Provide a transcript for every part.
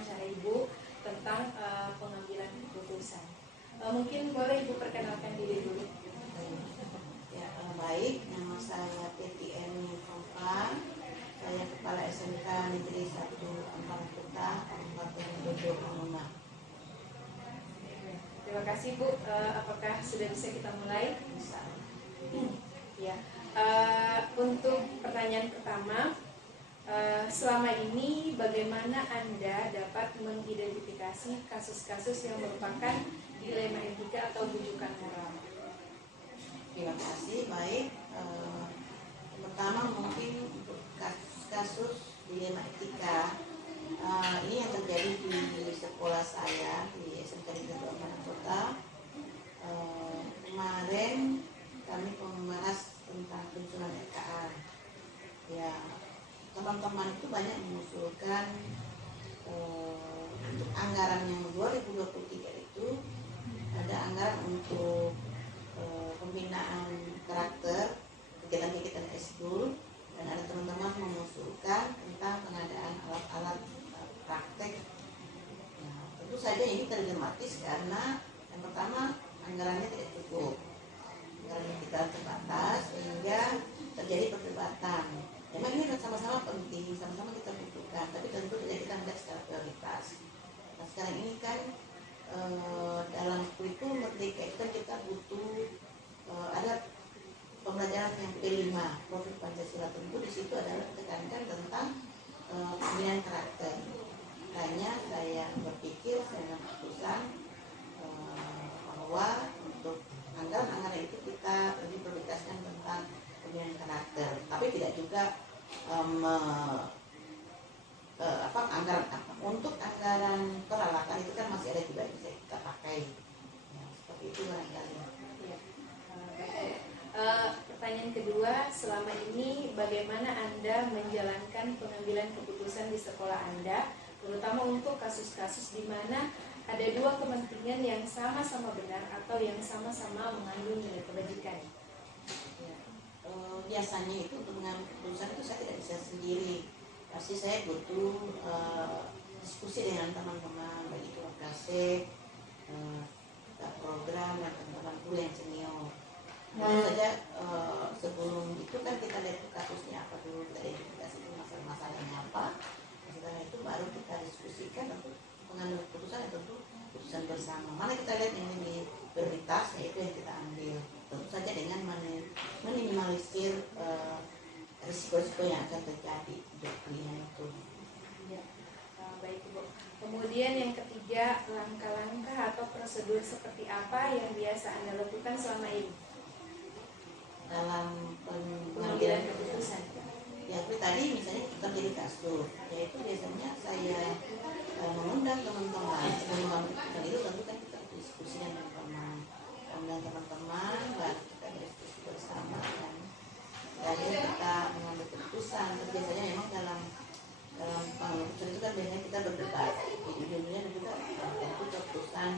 wawancara Ibu tentang pengambilan keputusan. Mungkin boleh Ibu perkenalkan diri dulu. Ya, baik, nama saya PTN Nifongkang. Saya Kepala SMK Negeri 1 Ampang Kota, Kabupaten Dodo Mangunat. Terima kasih Bu. Apakah sudah bisa kita mulai? Bisa. Ya. Untuk pertanyaan pertama, selama ini bagaimana Anda dapat mengidentifikasi kasus-kasus yang merupakan dilema etika atau bujukan moral? Terima kasih. Baik, pertama mungkin untuk kasus-kasus dilema etika, ini yang terjadi di sekolah saya di SMK Negeri Ampang Kota. Kemarin kami membahas tentang penyusunan RKA. Ya, teman-teman itu banyak mengusulkan untuk anggaran yang 2023 itu ada anggaran untuk pembinaan karakter, kegiatan-kegiatan eskul, dan ada teman-teman mengusulkan tentang pengadaan alat-alat praktek. Nah, tentu saja ini dilematis karena yang pertama anggarannya tidak cukup, anggaran kita terbatas sehingga terjadi perdebatan. Memang ini sama-sama penting, sama-sama kita butuhkan, tapi tentu saja kita melihat secara prioritas. Nah, sekarang ini kan dalam kurikulum merdeka itu kita butuh ada pembelajaran yang P5 profil Pancasila, tentu di situ adalah tekankan tentang pembinaan karakter. Makanya saya berpikir, saya keputusan bahwa untuk anggaran itu kita lebih prioritaskan tentang pembinaan karakter, tapi tidak juga anggaran untuk anggaran peralatan itu kan masih ada juga yang bisa kita pakai. Ya, seperti itu barangkali. Pertanyaan kedua, selama ini bagaimana Anda menjalankan pengambilan keputusan di sekolah Anda, terutama untuk kasus-kasus di mana ada dua kepentingan yang sama-sama benar atau yang sama-sama mengandung nilai kebajikan? Ya, biasanya itu untuk mengambil keputusan itu saya tidak bisa sendiri, pasti saya butuh diskusi dengan teman-teman, baik itu lokasi, program dan teman-teman guru yang senior. Tentu saja sebelum itu kan kita lihat kasusnya apa dulu, kita identifikasi itu masalah-masalahnya apa. Setelah itu baru kita diskusikan untuk pengambil keputusan, tentu keputusan bersama. Mana kita lihat yang ini prioritas, yaitu yang kita ambil. Tentu saja dengan meminimalisir risiko-risiko yang akan terjadi di pilihan itu. Ya, baik Bu. Kemudian yang ketiga, langkah-langkah atau prosedur seperti apa yang biasa Anda lakukan selama ini dalam pengambilan keputusan? Ya, seperti tadi misalnya kita jadi kasus, yaitu biasanya saya mengundang teman-teman sebelum mengambil keputusan itu, tentu kan kita diskusi dengan teman-teman, baru kita diskusi bersama dan akhirnya kita mengambil keputusan. Terus biasanya memang dalam pengambil keputusan itu kan biasanya kita berdebat di ujung-ujungnya, dan juga tentu keputusan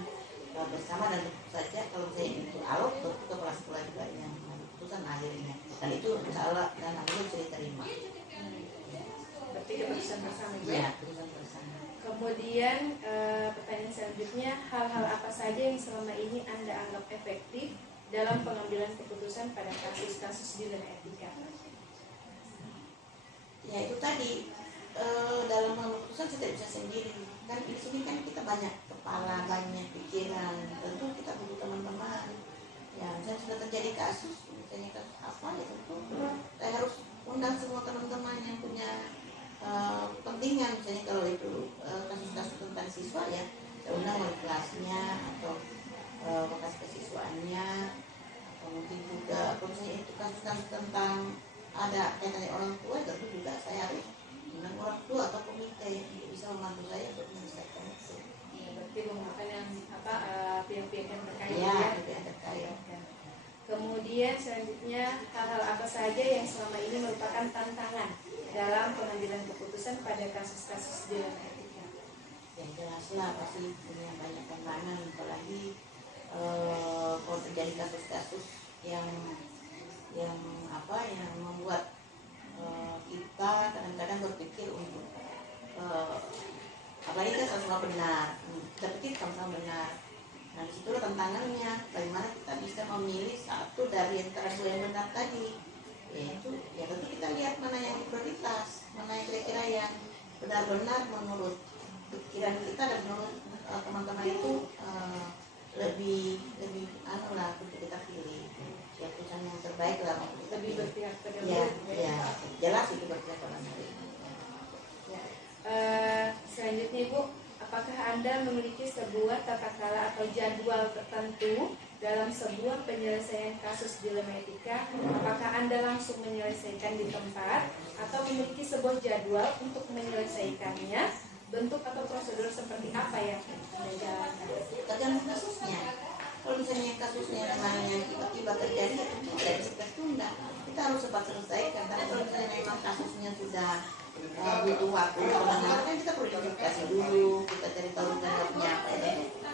bersama, dan tentu saja kalau saya itu alot, tentu kepala sekolah juga yang keputusan akhirnya, dan itu insya Allah dan akhirnya bisa diterima. Berarti keputusan bersama ya? Keputusan bersama. Kemudian pertanyaan selanjutnya, hal-hal apa saja yang selama ini Anda anggap efektif dalam pengambilan keputusan pada kasus-kasus dilema etika? Ya, itu tadi dalam mengambil keputusan saya tidak bisa sendiri. Kan di sini kan kita banyak kepala, banyak pikiran, tentu kita butuh teman-teman. Ya, misalnya sudah terjadi kasus, misalnya kasus apa, ya tentu saya harus undang semua teman-teman yang punya kepentingan. Misalnya kalau itu kasus-kasus tentang siswa, ya saya undang wali kelasnya atau bekas kesiswaannya, atau mungkin juga kalau misalnya itu kasus-kasus tentang ada kaitannya orang tua, tentu juga saya harus undang orang tua atau komite yang bisa membantu saya untuk menyelesaikan itu. Ya, berarti menggunakan yang pihak-pihak yang terkait. Ya, pihak terkait. Kemudian selanjutnya, hal-hal apa saja yang selama ini merupakan tantangan dalam pengambilan keputusan pada kasus-kasus dilema etika? Yang jelaslah pasti punya banyak tantangan, apalagi kalau terjadi kasus-kasus yang membuat kita kadang-kadang berpikir untuk apalagi kan Itulah tantangannya, bagaimana kita bisa memilih satu dari antara dua yang benar tadi. Yaitu ya tentu kita lihat mana yang prioritas, mana yang kira-kira yang benar-benar menurut pikiran kita dan menurut teman-teman itu lebih anu lah untuk kita pilih ya keputusan yang terbaik lah untuk kita Lebih pilih. berpihak pada Ya, murid, ya jelas itu berpihak pada murid. Ya. Selanjutnya Ibu, apakah Anda memiliki sebuah tata cara atau jadwal tertentu dalam sebuah penyelesaian kasus dilema etika? Apakah Anda langsung menyelesaikan di tempat atau memiliki sebuah jadwal untuk menyelesaikannya? Bentuk atau prosedur seperti apa yang Anda jalankan? Tergantung kasusnya. Kalau misalnya kasusnya memang yang tiba-tiba terjadi, ya tentu tidak bisa kita tunda. Kita harus cepat selesaikan. Tapi kalau misalnya memang kasusnya sudah butuh waktu, penanganan kan kita perlu identifikasi dulu, kita cari tahu penyebabnya apa ya.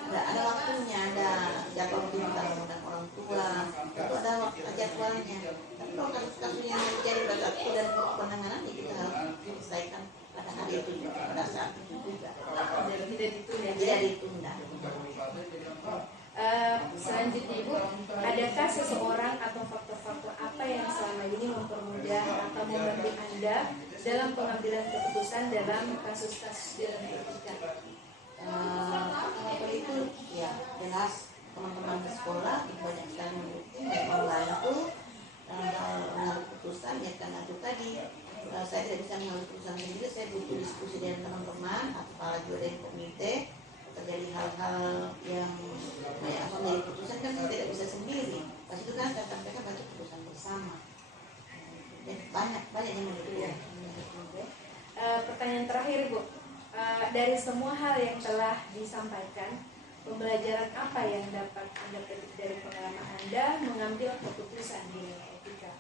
Ada waktunya, ada jadwal untuk undang orang tua, itu ada waktu jadwalnya. Tapi kalau kasus-kasus yang terjadi pada waktu dan penanganan, ya kita harus selesaikan pada hari itu juga, pada saat itu juga. Tidak ditunda. Tidak ditunda. Selanjutnya Ibu, adakah seseorang atau faktor-faktor apa yang selama ini mempermudah atau membantu Anda dalam pengambilan keputusan dalam kasus-kasus dilema etika? Faktor itu ya jelas teman-teman di sekolah banyak sekali mendukung dan membantu dalam hal mengambil keputusan ya karena itu tadi saya tidak bisa mengambil keputusan sendiri, saya butuh diskusi dengan teman-teman apalagi dari komite. Terjadi hal-hal yang langsung dari keputusan kan saya tidak bisa sendiri. Pas itu kan saya sampaikan baca keputusan bersama. Dan banyak yang mendukung. Pertanyaan terakhir Bu, dari semua hal yang telah disampaikan, pembelajaran apa yang dapat Anda petik dari pengalaman Anda mengambil keputusan di etika?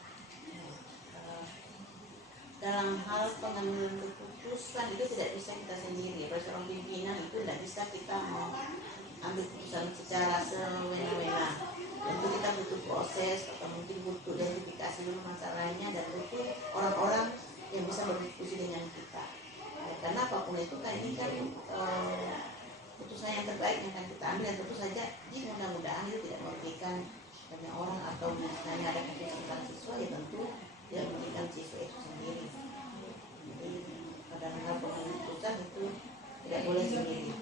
Dalam hal pengambilan keputusan itu tidak bisa kita sendiri. Kalau seorang pimpinan itu tidak bisa kita mengambil keputusan secara semena-mena. Tentu kita butuh proses atau mungkin butuh identifikasi dulu masalahnya dan butuh orang-orang yang bisa berdiskusi dengan kita. Karena apapun itu kan ini kan keputusan yang terbaik yang akan kita ambil dan tentu saja di mudah-mudahan itu tidak merugikan banyak orang atau misalnya ada keputusan siswa ya tentu tidak merugikan siswa itu sendiri. Jadi pada hal pengambilan keputusan itu tidak boleh sendiri.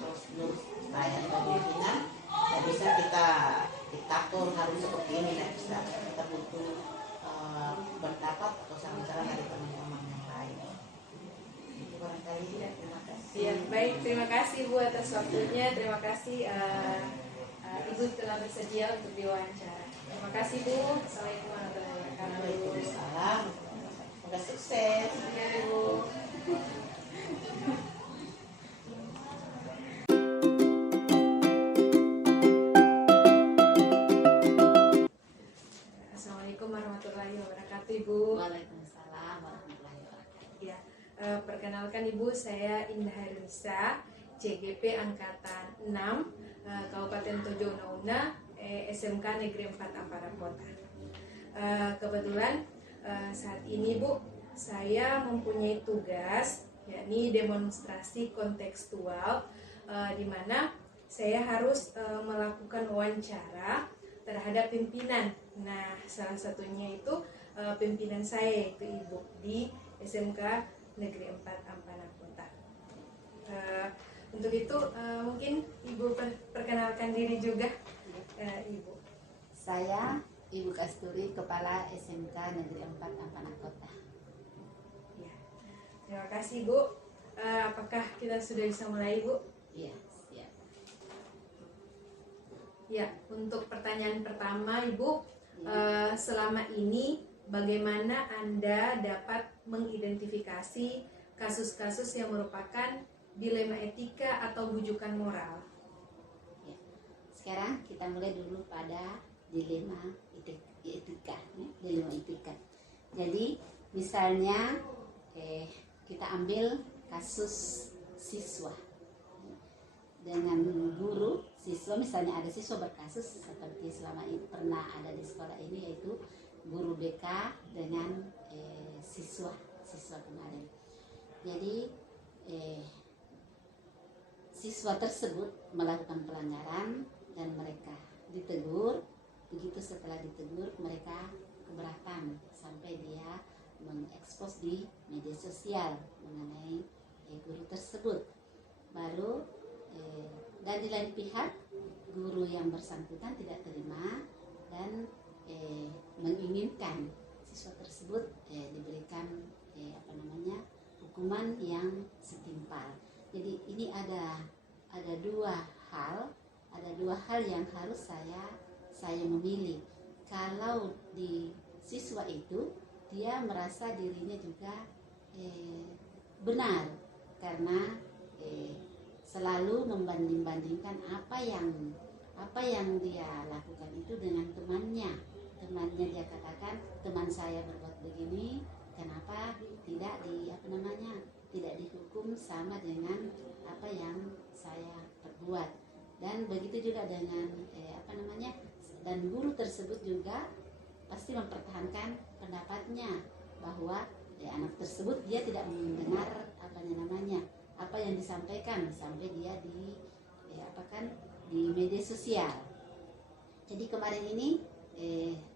Terus menurut saya sebagai pimpinan tidak bisa kita diktator harus seperti ini, tidak bisa. Kita butuh pendapat atau saran-saran dari teman-teman yang lain. Itu barangkali ya, terima kasih. Ya, baik, terima kasih Bu atas waktunya. Terima kasih Ibu telah bersedia untuk diwawancara. Terima kasih Bu. Assalamualaikum warahmatullahi wabarakatuh. Waalaikumsalam. Semoga sukses. Ya, Bu. Assalamualaikum warahmatullahi wabarakatuh Ibu. Waalaikumsalam warahmatullahi wabarakatuh. Ya, perkenalkan Ibu, saya Indah Harinisa, CGP Angkatan 6, Kabupaten Tojo Una, SMK Negeri 4 Ampara Kota. Kebetulan saat ini Bu, saya mempunyai tugas yakni demonstrasi kontekstual di mana saya harus melakukan wawancara terhadap pimpinan. Nah, salah satunya itu pimpinan saya yaitu Ibu di SMK Negeri 4 Ampana Kota. Untuk itu mungkin Ibu perkenalkan diri juga. Ibu. Saya Ibu Kasturi, Kepala SMK Negeri 4 Ampana Kota. Ya. Terima kasih Bu. Apakah kita sudah bisa mulai Bu? Iya, siap. Ya, untuk pertanyaan pertama Ibu, selama ini bagaimana Anda dapat mengidentifikasi kasus-kasus yang merupakan dilema etika atau bujukan moral? Ya. Sekarang kita mulai dulu pada dilema etika, dilema etika. Jadi misalnya kita ambil kasus siswa dengan guru siswa, misalnya ada siswa berkasus seperti selama ini pernah ada di sekolah ini, yaitu guru BK dengan siswa kemarin. Jadi siswa tersebut melakukan pelanggaran dan mereka ditegur. Begitu setelah ditegur mereka keberatan sampai dia mengekspos di media sosial mengenai guru tersebut. Baru dan di lain pihak guru yang bersangkutan tidak terima dan menginginkan siswa tersebut diberikan hukuman yang setimpal. Jadi ini ada dua hal yang harus saya memilih. Kalau di siswa itu dia merasa dirinya juga benar karena selalu membanding-bandingkan apa yang dia lakukan itu dengan temannya. Dia katakan, teman saya berbuat begini, kenapa tidak tidak dihukum sama dengan apa yang saya perbuat. Dan begitu juga dengan dan guru tersebut juga pasti mempertahankan pendapatnya bahwa anak tersebut dia tidak mendengar apa yang disampaikan sampai dia di media sosial. Jadi kemarin ini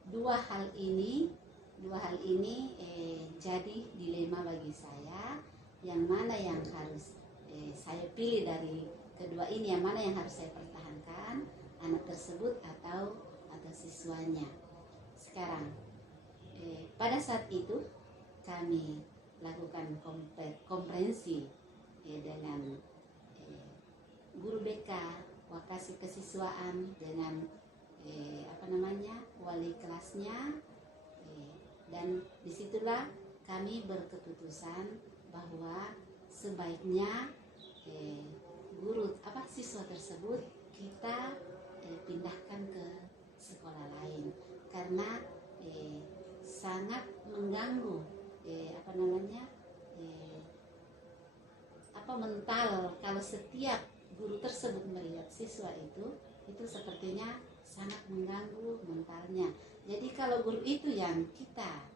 dua hal ini jadi dilema bagi saya, yang mana yang harus saya pilih dari kedua ini, yang mana yang harus saya pertahankan, anak tersebut atau siswanya. Sekarang pada saat itu kami lakukan komprehensi dengan guru BK, wakasi kesiswaan, dengan wali kelasnya, dan disitulah kami berkeputusan bahwa sebaiknya siswa tersebut kita pindahkan ke sekolah lain karena sangat mengganggu mental. Kalau setiap guru tersebut melihat siswa itu sepertinya sangat mengganggu mentalnya. Jadi kalau guru itu yang kita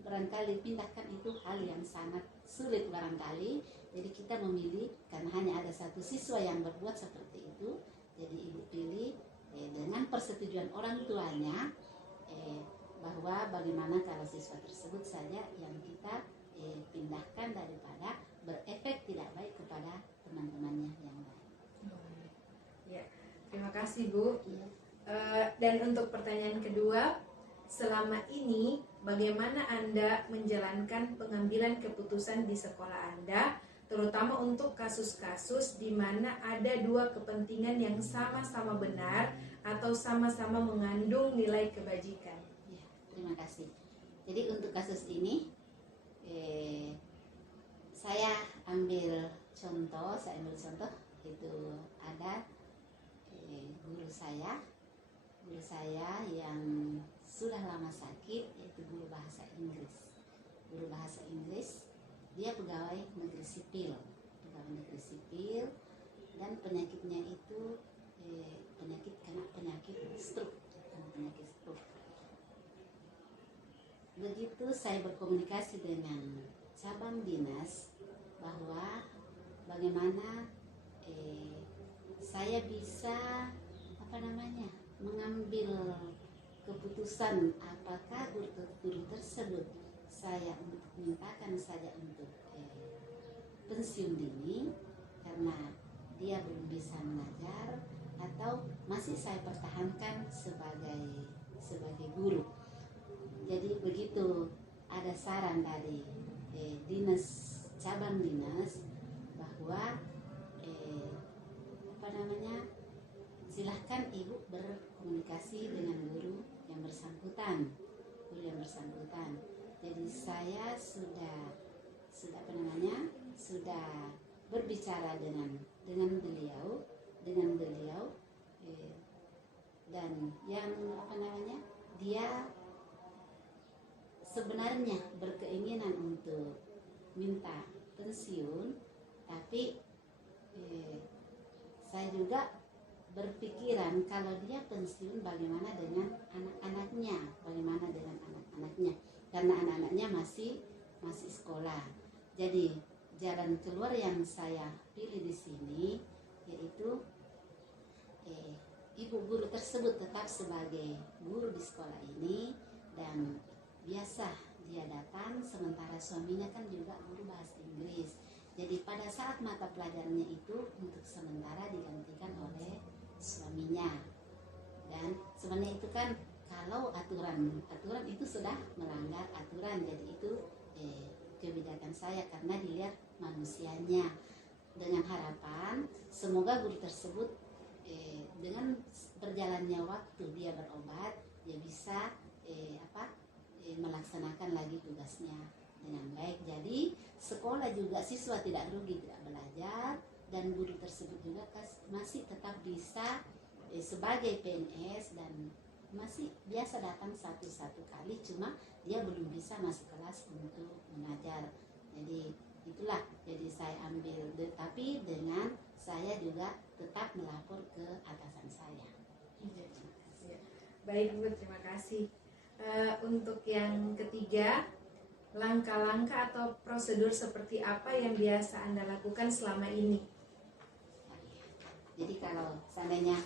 barangkali pindahkan, itu hal yang sangat sulit barangkali. Jadi kita memilih karena hanya ada satu siswa yang berbuat seperti itu. Jadi ibu pilih dengan persetujuan orang tuanya bahwa bagaimana kalau siswa tersebut saja yang kita pindahkan daripada berefek tidak baik kepada teman-temannya yang lain. Ya, terima kasih Bu. Ya. Dan untuk pertanyaan kedua, selama ini bagaimana Anda menjalankan pengambilan keputusan di sekolah Anda, terutama untuk kasus-kasus di mana ada dua kepentingan yang sama-sama benar atau sama-sama mengandung nilai kebajikan? Ya, terima kasih. Jadi untuk kasus ini saya ambil contoh itu ada guru saya yang sudah lama sakit, yaitu guru bahasa Inggris. Dia pegawai negeri sipil, dan penyakitnya itu penyakit stroke. Begitu saya berkomunikasi dengan cabang dinas bahwa bagaimana saya bisa mengambil keputusan apakah guru tersebut saya mintakan saja untuk pensiun dini karena dia belum bisa mengajar, atau masih saya pertahankan sebagai guru. Jadi begitu ada saran dari cabang dinas bahwa silahkan ibu berkomunikasi dengan guru yang bersangkutan. Jadi saya sudah berbicara dengan beliau dan yang dia sebenarnya berkeinginan untuk minta pensiun, tapi saya juga berpikiran kalau dia pensiun bagaimana dengan anak-anaknya, karena anak-anaknya masih sekolah. Jadi jalan keluar yang saya pilih di sini yaitu ibu guru tersebut tetap sebagai guru di sekolah ini, dan biasa dia datang, sementara suaminya kan juga guru bahasa Inggris. Jadi pada saat mata pelajarannya itu untuk sementara digantikan oleh suaminya. Dan sebenarnya itu kan kalau aturan itu sudah melanggar aturan, jadi itu kebijakan saya karena dilihat manusianya. Dengan harapan semoga guru tersebut dengan berjalannya waktu dia berobat, dia bisa melaksanakan lagi tugasnya dengan baik. Jadi sekolah juga siswa tidak rugi, tidak belajar, dan guru tersebut juga masih tetap bisa sebagai PNS dan masih biasa datang satu kali, cuma dia belum bisa masuk kelas untuk mengajar. Jadi itulah, jadi saya ambil, tapi dengan saya juga tetap melapor ke atasan saya. Baik Bu, terima kasih. Untuk yang ketiga, langkah-langkah atau prosedur seperti apa yang biasa Anda lakukan selama ini? Jadi kalau seandainya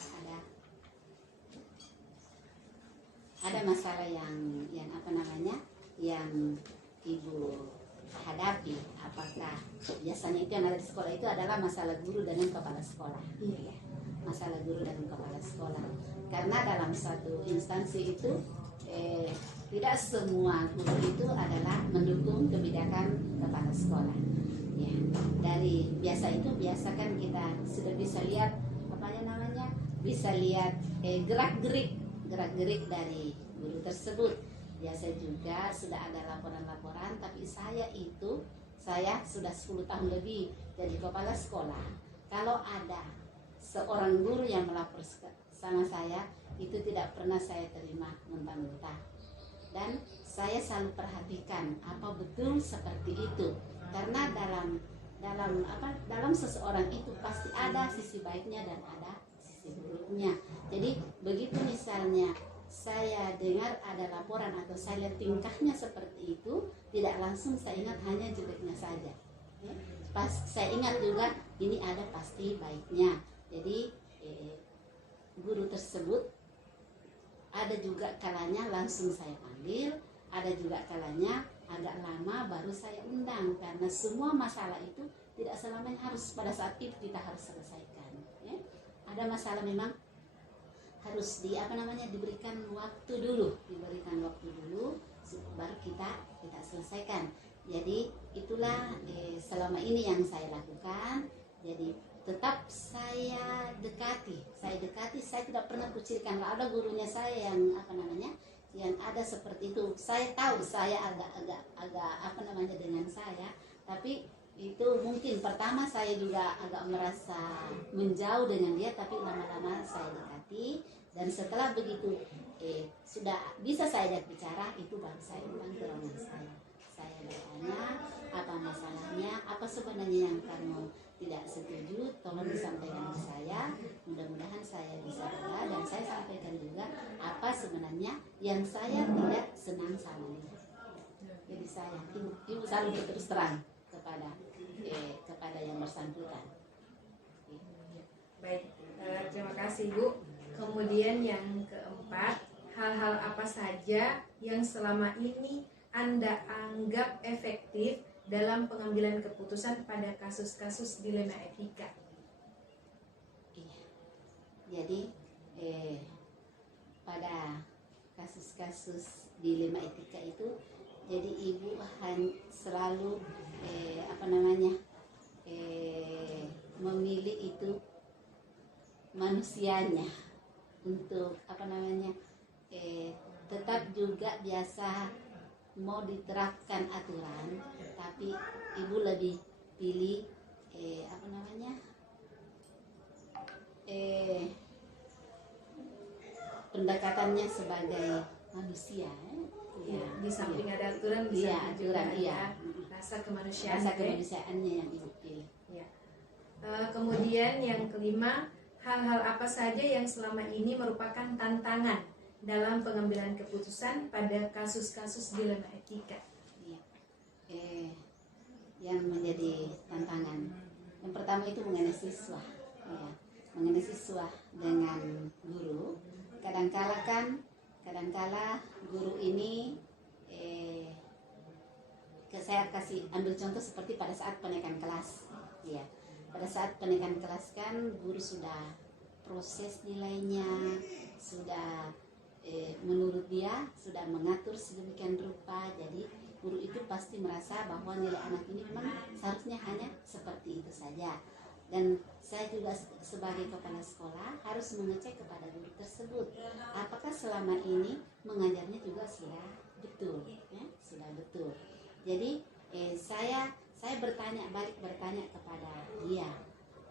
ada masalah yang yang ibu hadapi, apakah biasanya itu yang ada di sekolah itu adalah masalah guru dengan kepala sekolah. Iya. Masalah guru dengan kepala sekolah. Karena dalam satu instansi itu tidak semua guru itu adalah mendukung kebijakan kepala sekolah. Ya, dari biasa kan kita sudah bisa lihat bisa lihat gerak-gerik dari guru tersebut. Biasa juga sudah ada laporan-laporan, tapi saya sudah 10 tahun lebih jadi kepala sekolah. Kalau ada seorang guru yang melapor sama saya, itu tidak pernah saya terima mentah-mentah. Dan saya selalu perhatikan apa betul seperti itu. Karena dalam seseorang itu pasti ada sisi baiknya dan ada sisi buruknya. Jadi begitu misalnya saya dengar ada laporan atau saya lihat tingkahnya seperti itu, tidak langsung saya ingat hanya jeleknya saja. Pas saya ingat juga ini ada pasti baiknya. Jadi guru tersebut ada juga kalanya langsung saya panggil, ada juga kalanya agak lama baru saya undang, karena semua masalah itu tidak selamanya harus pada saat itu kita harus selesaikan. Ya. Ada masalah memang harus diberikan waktu dulu, baru kita selesaikan. Jadi itulah selama ini yang saya lakukan. Jadi tetap saya dekati, saya tidak pernah kucilkan. Kalau ada gurunya saya yang yang ada seperti itu, saya tahu saya agak dengan saya, tapi itu mungkin pertama saya juga agak merasa menjauh dengan dia, tapi lama-lama saya dekati, dan setelah begitu sudah bisa saya ajak bicara, itu baru saya undang ke ruangan saya bertanya apa masalahnya, apa sebenarnya yang kamu tidak setuju, tolong disampaikan ke saya, mudah-mudahan saya bisa dengar, dan saya sampaikan juga apa sebenarnya yang saya tidak senang sama dia. Jadi saya ibu selalu berterus terang kepada yang bersangkutan. Baik, terima kasih Bu. Kemudian yang keempat, hal-hal apa saja yang selama ini Anda anggap efektif dalam pengambilan keputusan pada kasus-kasus dilema etika? Jadi pada kasus-kasus dilema etika itu, jadi ibu selalu memilih itu manusianya untuk tetap juga biasa mau diterapkan aturan, tapi ibu lebih pilih pendekatannya sebagai manusia. Ya, di samping ada aturan, di samping juga ada rasa kemanusiaannya yang ibu pilih. Ya. Kemudian yang kelima, hal-hal apa saja yang selama ini merupakan tantangan dalam pengambilan keputusan pada kasus-kasus dilema etika? Yang menjadi tantangan, yang pertama itu mengenai siswa. Ya. mengenai siswa dengan guru. Kadangkala guru ini saya kasih ambil contoh seperti pada saat penaikan kelas. Ya, pada saat penaikan kelas kan guru sudah proses nilainya, sudah menurut dia sudah mengatur sedemikian rupa. Jadi guru itu pasti merasa bahwa nilai anak ini memang seharusnya hanya seperti itu saja. Dan saya juga sebagai kepala sekolah harus mengecek kepada guru tersebut apakah selama ini mengajarnya juga sudah betul, ya, sudah betul. Jadi saya balik bertanya kepada dia,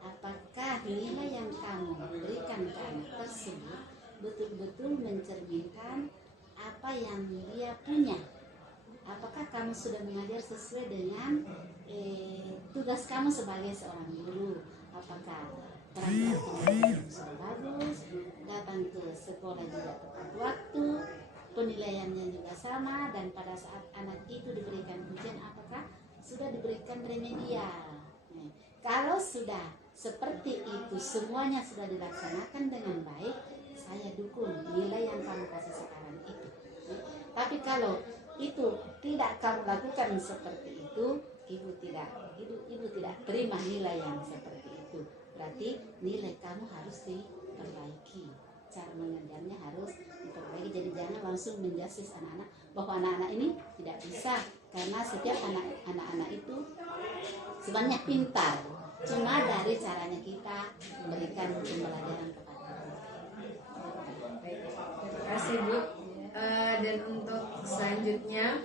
apakah nilai yang kamu berikan ke anak tersebut betul-betul mencerminkan apa yang dia punya? Apakah kamu sudah mengajar sesuai dengan tugas kamu sebagai seorang guru? Apakah perangkat sudah bagus, datang ke sekolah juga tepat waktu, penilaiannya juga sama, dan pada saat anak itu diberikan ujian apakah sudah diberikan remedial? Kalau sudah seperti itu, semuanya sudah dilaksanakan dengan baik, saya dukung nilai yang kamu kasih sekarang itu. Tapi kalau itu tidak kamu lakukan seperti itu, ibu tidak terima nilai yang seperti itu. Berarti nilai kamu harus diperbaiki, cara mengajarnya harus diperbaiki. Jadi jangan langsung menjudge anak-anak bahwa anak-anak ini tidak bisa, karena setiap anak-anak itu sebenarnya pintar, cuma dari caranya kita memberikan pembelajaran kepada mereka. Terima kasih Bu. Dan untuk selanjutnya,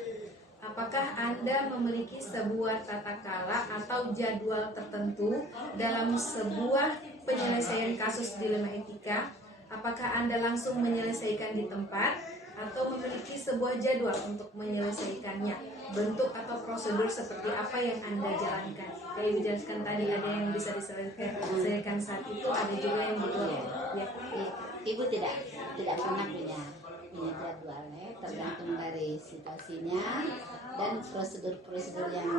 apakah Anda memiliki sebuah tata cara atau jadwal tertentu dalam sebuah penyelesaian kasus dilema etika? Apakah Anda langsung menyelesaikan di tempat atau memiliki sebuah jadwal untuk menyelesaikannya? Bentuk atau prosedur seperti apa yang Anda jalankan? Kayak dijelaskan tadi, ada yang bisa diselesaikan saat itu, ada juga yang butuh. Ya. Ibu tidak pernah punya jadwalnya, tergantung dari situasinya dan prosedur-prosedur yang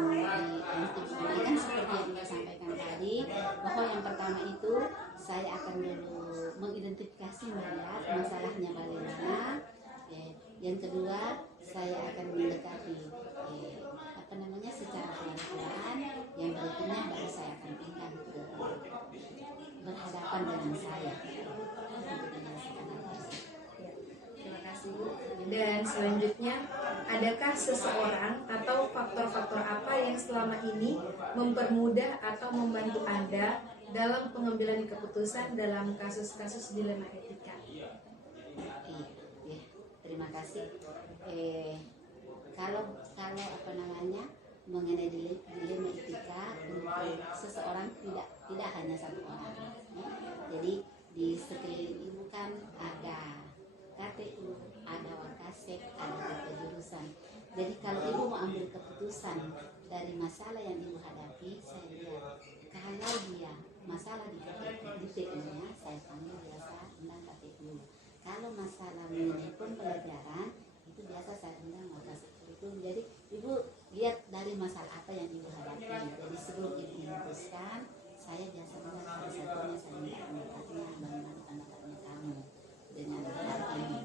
digunakan seperti yang Ibu sampaikan tadi, bahwa yang pertama itu saya akan dulu mengidentifikasi, melihat masalahnya bagaimana. Yang kedua saya akan mendekati secara pelan-pelan. Yang berikutnya baru saya akan undang ke berhadapan dengan saya. Terima kasih Bu. Dan selanjutnya, adakah seseorang atau faktor-faktor apa yang selama ini mempermudah atau membantu Anda dalam pengambilan keputusan dalam kasus-kasus dilema etika? Terima kasih. Kalau mengenai dilema etika, untuk seseorang tidak hanya satu orang. Jadi di sekeliling ibu kan ada KTU, ada Wakasek, ada jurusan. Jadi kalau ibu mau ambil keputusan dari masalah yang ibu hadapi, saya lihat kalau dia masalah di TU-nya, saya panggil biasa undang KTU. Kalau masalah mengenai pembelajaran, itu biasa saya undang Wakasek. Jadi ibu lihat dari masalah apa yang ibu hadapi. Jadi sebelum ibu memutuskan, saya biasa undang salah satunya, saya minta pendapatnya, bagaimana pendapatnya kamu dengan hal ini.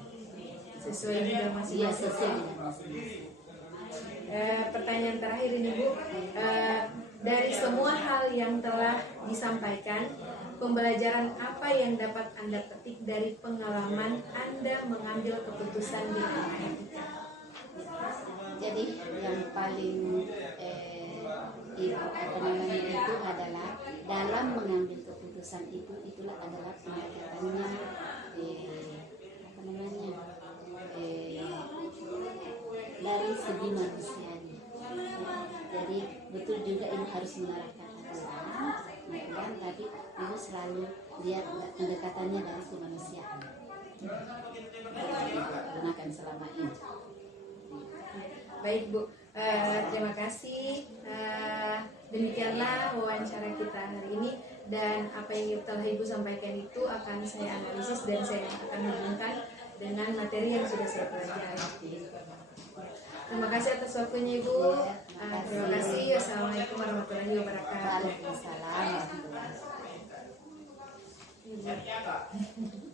Sesuai dengan masing-masing. Iya, sesuai dengan masing-masing. Pertanyaan terakhir ini Bu, dari semua hal yang telah disampaikan, pembelajaran apa yang dapat Anda petik dari pengalaman Anda mengambil keputusan di etika? Jadi yang paling itu adalah dalam mengambil keputusan itulah adalah pendekatannya dari segi manusianya. Jadi betul juga ibu harus menerapkan aturan, tapi ibu selalu lihat pendekatannya dari kemanusiaan. Gunakan selama ini. Baik Bu, terima kasih. Demikianlah wawancara kita hari ini, dan apa yang telah Ibu sampaikan itu akan saya analisis dan saya akan hubungkan dengan materi yang sudah saya pelajari. Terima kasih atas waktunya Ibu. Terima kasih. Wassalamualaikum warahmatullahi wabarakatuh. Waalaikumsalam warahmatullahi wabarakatuh. Hmm.